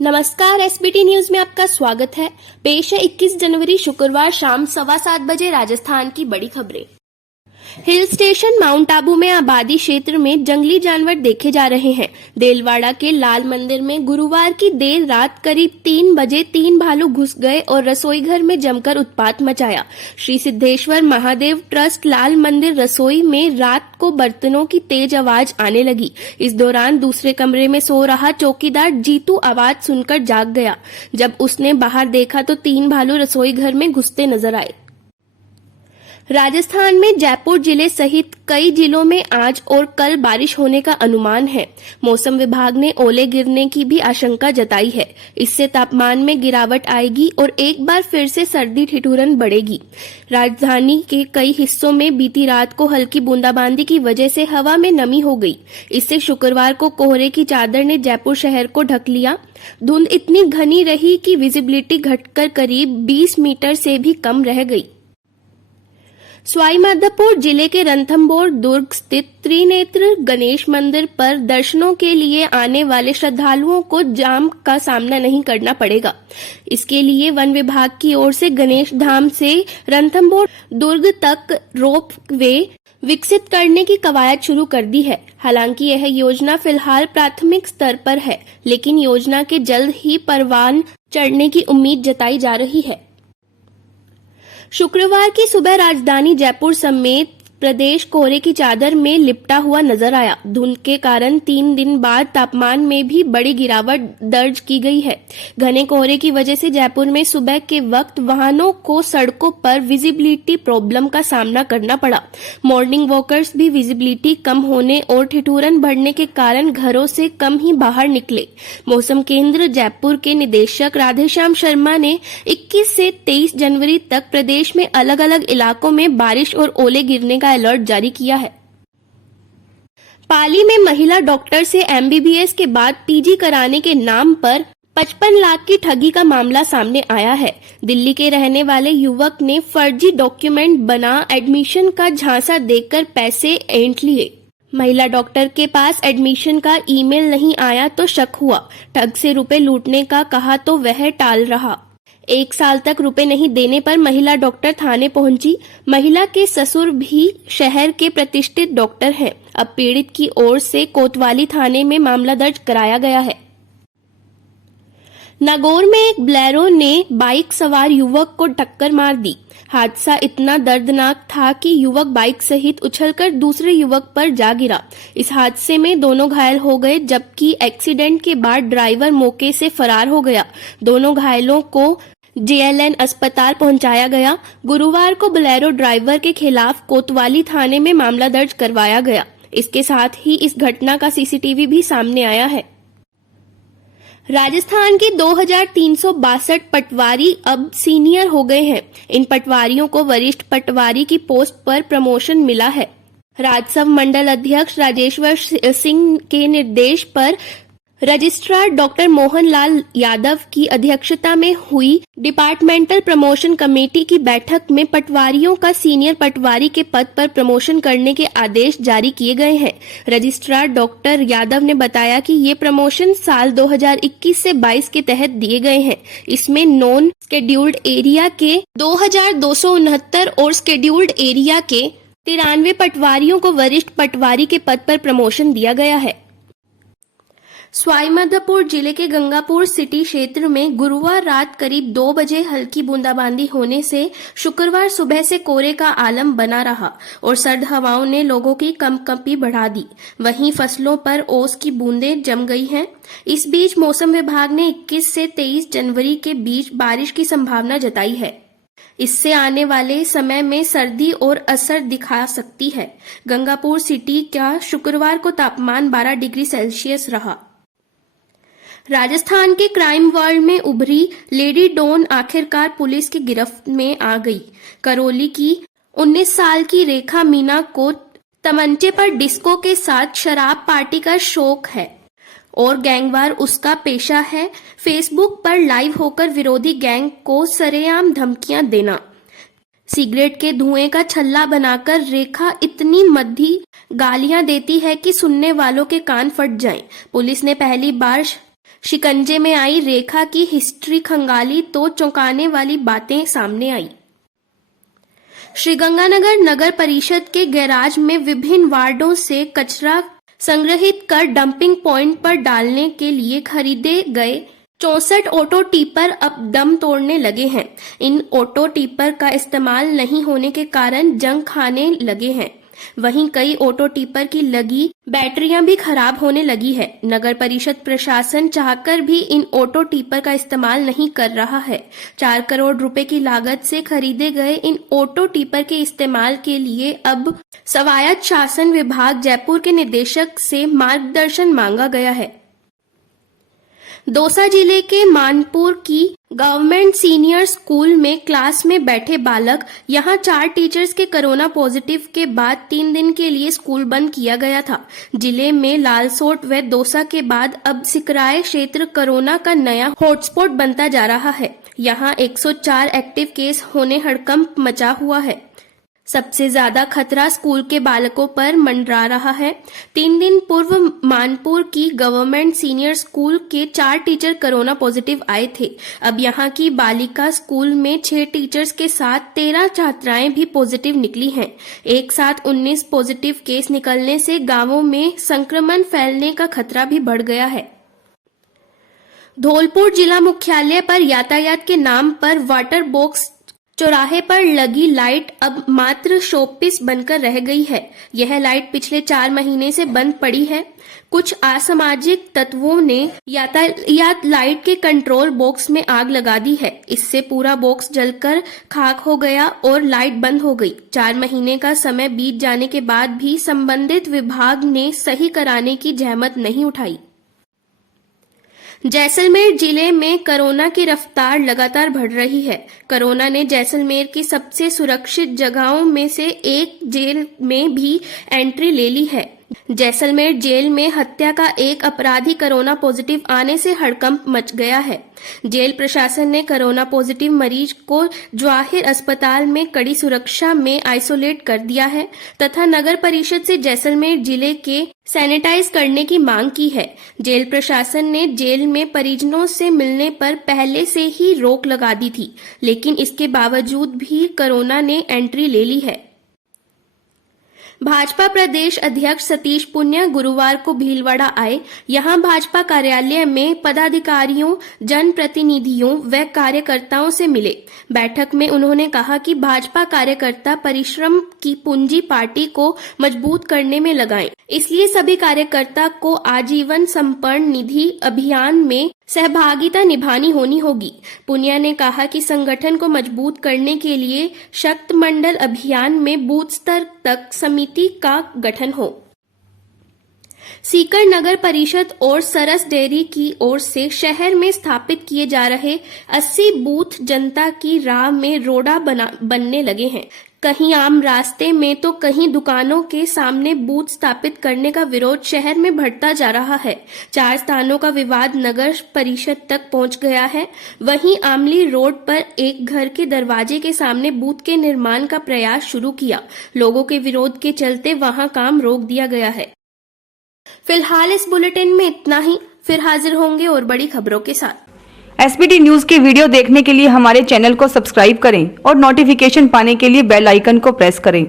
नमस्कार, SBT news में आपका स्वागत है। पेश है 21 जनवरी शुक्रवार शाम 7:15 बजे राजस्थान की बड़ी खबरें। हिल स्टेशन माउंट आबू में आबादी क्षेत्र में जंगली जानवर देखे जा रहे हैं। देलवाड़ा के लाल मंदिर में गुरुवार की देर रात करीब 3 बजे 3 भालू घुस गए और रसोई घर में जमकर उत्पात मचाया। श्री सिद्धेश्वर महादेव ट्रस्ट लाल मंदिर रसोई में रात को बर्तनों की तेज आवाज आने लगी। इस दौरान दूसरे कमरे में सो रहा चौकीदार जीतू आवाज सुनकर जाग गया। जब उसने बाहर देखा तो 3 भालू रसोई घर में घुसते नजर आए। राजस्थान में जयपुर जिले सहित कई जिलों में आज और कल बारिश होने का अनुमान है। मौसम विभाग ने ओले गिरने की भी आशंका जताई है। इससे तापमान में गिरावट आएगी और एक बार फिर से सर्दी ठिठुरन बढ़ेगी। राजधानी के कई हिस्सों में बीती रात को हल्की बूंदाबांदी की वजह से हवा में नमी हो गई। इससे शुक्रवार को कोहरे की चादर ने जयपुर शहर को ढक लिया। धुंध इतनी घनी रही कि विजिबिलिटी घटकर करीब 20 मीटर से भी कम रह गई। सवाईमाधोपुर जिले के रणथंभौर दुर्ग स्थित त्रिनेत्र गणेश मंदिर पर दर्शनों के लिए आने वाले श्रद्धालुओं को जाम का सामना नहीं करना पड़ेगा। इसके लिए वन विभाग की ओर से गणेश धाम से रणथंभौर दुर्ग तक रोप वे विकसित करने की कवायद शुरू कर दी है। हालांकि यह योजना फिलहाल प्राथमिक स्तर पर है, लेकिन योजना के जल्द ही परवान चढ़ने की उम्मीद जताई जा रही है। शुक्रवार की सुबह राजधानी जयपुर समेत प्रदेश कोहरे की चादर में लिपटा हुआ नजर आया। धुंध के कारण 3 दिन बाद तापमान में भी बड़ी गिरावट दर्ज की गई है। घने कोहरे की वजह से जयपुर में सुबह के वक्त वाहनों को सड़कों पर विजिबिलिटी प्रॉब्लम का सामना करना पड़ा। मॉर्निंग वॉकर्स भी विजिबिलिटी कम होने और ठिठुरन बढ़ने के कारण घरों से कम ही बाहर निकले। मौसम केंद्र जयपुर के निदेशक राधेश्याम शर्मा ने 21 से 23 जनवरी तक प्रदेश में अलग अलग इलाकों में बारिश और ओले गिरने का अलर्ट जारी किया है। पाली में महिला डॉक्टर से एमबीबीएस के बाद पीजी कराने के नाम पर 55 लाख की ठगी का मामला सामने आया है। दिल्ली के रहने वाले युवक ने फर्जी डॉक्यूमेंट बना एडमिशन का झांसा देकर पैसे ऐंठ लिए। महिला डॉक्टर के पास एडमिशन का ईमेल नहीं आया तो शक हुआ। ठग से रुपए लूटने का कहा तो वह टाल रहा। 1 साल तक रुपए नहीं देने पर महिला डॉक्टर थाने पहुंची। महिला के ससुर भी शहर के प्रतिष्ठित डॉक्टर हैं। अब पीड़ित की ओर से कोतवाली थाने में मामला दर्ज कराया गया है। नागौर में एक बोलेरो ने बाइक सवार युवक को टक्कर मार दी। हादसा इतना दर्दनाक था कि युवक बाइक सहित उछलकर दूसरे युवक पर जा गिरा। इस हादसे में दोनों घायल हो गए, जबकि एक्सीडेंट के बाद ड्राइवर मौके से फरार हो गया। दोनों घायलों को जेएलएन अस्पताल पहुंचाया गया। गुरुवार को बोलेरो ड्राइवर के खिलाफ कोतवाली थाने में मामला दर्ज करवाया गया। इसके साथ ही इस घटना का सीसीटीवी भी सामने आया है। राजस्थान के 2362 पटवारी अब सीनियर हो गए हैं। इन पटवारियों को वरिष्ठ पटवारी की पोस्ट पर प्रमोशन मिला है। राजस्व मंडल अध्यक्ष राजेश्वर सिंह के निर्देश पर रजिस्ट्रार डॉक्टर मोहन लाल यादव की अध्यक्षता में हुई डिपार्टमेंटल प्रमोशन कमेटी की बैठक में पटवारियों का सीनियर पटवारी के पद पर प्रमोशन करने के आदेश जारी किए गए हैं। रजिस्ट्रार डॉक्टर यादव ने बताया कि ये प्रमोशन साल 2021 से 22 के तहत दिए गए हैं। इसमें नॉन स्केड्यूल्ड एरिया के 2269 और स्केड्यूल्ड एरिया के 93 पटवारियों को वरिष्ठ पटवारी के पद पर प्रमोशन दिया गया है। सवाईमाधोपुर जिले के गंगापुर सिटी क्षेत्र में गुरुवार रात करीब 2 बजे हल्की बूंदाबांदी होने से शुक्रवार सुबह से कोहरे का आलम बना रहा और सर्द हवाओं ने लोगों की कंपकंपी बढ़ा दी। वहीं फसलों पर ओस की बूंदें जम गई हैं। इस बीच मौसम विभाग ने 21 से 23 जनवरी के बीच बारिश की संभावना जताई है। इससे आने वाले समय में सर्दी और असर दिखा सकती है। गंगापुर सिटी का शुक्रवार को तापमान 12 डिग्री सेल्सियस रहा। राजस्थान के क्राइम वर्ल्ड में उभरी लेडी डॉन आखिरकार पुलिस की गिरफ्त में आ गई। करौली की 19 साल की रेखा मीना को तमंचे पर डिस्को के साथ शराब पार्टी का शौक है और गैंगवार उसका पेशा है। फेसबुक पर लाइव होकर विरोधी गैंग को सरेआम धमकियां देना। सिगरेट के धुएं का छल्ला बनाकर रेखा इतनी मद्दी गालियां देती है कि सुनने वालों के कान फट जाएं। पुलिस ने पहली बार शिकंजे में आई रेखा की हिस्ट्री खंगाली तो चौंकाने वाली बातें सामने आई। श्रीगंगानगर नगर परिषद के गैराज में विभिन्न वार्डों से कचरा संग्रहित कर डंपिंग पॉइंट पर डालने के लिए खरीदे गए 64 ऑटो टिपर अब दम तोड़ने लगे हैं। इन ऑटो टिपर का इस्तेमाल नहीं होने के कारण जंग खाने लगे हैं। वहीं कई ऑटो टिपर की लगी बैटरियां भी खराब होने लगी है। नगर परिषद प्रशासन चाहकर भी इन ऑटो टिपर का इस्तेमाल नहीं कर रहा है। 4 करोड़ रुपए की लागत से खरीदे गए इन ऑटो टिपर के इस्तेमाल के लिए अब स्वायत्त शासन विभाग जयपुर के निदेशक से मार्गदर्शन मांगा गया है। दौसा जिले के मानपुर की गवर्नमेंट सीनियर स्कूल में क्लास में बैठे बालक, यहां 4 टीचर्स के कोरोना पॉजिटिव के बाद 3 दिन के लिए स्कूल बंद किया गया था। जिले में लालसोट व दौसा के बाद अब सिकराय क्षेत्र कोरोना का नया हॉटस्पॉट बनता जा रहा है। यहां 104 एक्टिव केस होने हड़कंप मचा हुआ है। सबसे ज्यादा खतरा स्कूल के बालकों पर मंडरा रहा है। 3 दिन पूर्व मानपुर की गवर्नमेंट सीनियर स्कूल के 4 टीचर कोरोना पॉजिटिव आए थे। अब यहां की बालिका स्कूल में 6 टीचर्स के साथ 13 छात्राएं भी पॉजिटिव निकली हैं। एक साथ 19 पॉजिटिव केस निकलने से गांवों में संक्रमण फैलने का खतरा भी बढ़ गया है। धौलपुर जिला मुख्यालय पर यातायात के नाम पर वाटर बॉक्स चौराहे पर लगी लाइट अब मात्र शोपीस बनकर रह गई है। यह लाइट पिछले 4 महीने से बंद पड़ी है। कुछ असामाजिक तत्वों ने यातायात लाइट के कंट्रोल बॉक्स में आग लगा दी है। इससे पूरा बॉक्स जलकर खाक हो गया और लाइट बंद हो गई। 4 महीने का समय बीत जाने के बाद भी संबंधित विभाग ने सही कराने की जहमत नहीं उठाई। जैसलमेर जिले में कोरोना की रफ्तार लगातार बढ़ रही है। कोरोना ने जैसलमेर की सबसे सुरक्षित जगहों में से एक जेल में भी एंट्री ले ली है। जैसलमेर जेल में हत्या का एक अपराधी कोरोना पॉजिटिव आने से हड़कंप मच गया है। जेल प्रशासन ने कोरोना पॉजिटिव मरीज को जवाहिर अस्पताल में कड़ी सुरक्षा में आइसोलेट कर दिया है तथा नगर परिषद से जैसलमेर जिले के सैनिटाइज करने की मांग की है। जेल प्रशासन ने जेल में परिजनों से मिलने पर पहले से ही रोक लगा दी थी, लेकिन इसके बावजूद भी कोरोना ने एंट्री ले ली है। भाजपा प्रदेश अध्यक्ष सतीश पुनिया गुरुवार को भीलवाड़ा आए। यहां भाजपा कार्यालय में पदाधिकारियों, जनप्रतिनिधियों व कार्यकर्ताओं से मिले। बैठक में उन्होंने कहा कि भाजपा कार्यकर्ता परिश्रम की पूंजी पार्टी को मजबूत करने में लगाएं। इसलिए सभी कार्यकर्ता को आजीवन समर्पण निधि अभियान में सहभागिता निभानी होगी। पुनिया ने कहा कि संगठन को मजबूत करने के लिए शक्त मंडल अभियान में बूथ स्तर तक समिति का गठन हो। सीकर नगर परिषद और सरस डेयरी की ओर से शहर में स्थापित किए जा रहे 80 बूथ जनता की राह में रोड़ा बनने लगे हैं। कहीं आम रास्ते में तो कहीं दुकानों के सामने बूथ स्थापित करने का विरोध शहर में बढ़ता जा रहा है। 4 स्थानों का विवाद नगर परिषद तक पहुंच गया है। वहीं आमली रोड पर एक घर के दरवाजे के सामने बूथ के निर्माण का प्रयास शुरू किया। लोगों के विरोध के चलते वहां काम रोक दिया गया है। फिलहाल इस बुलेटिन में इतना ही। फिर हाजिर होंगे और बड़ी खबरों के साथ। एसबीटी न्यूज के वीडियो देखने के लिए हमारे चैनल को सब्सक्राइब करें और नोटिफिकेशन पाने के लिए बेल आइकन को प्रेस करें।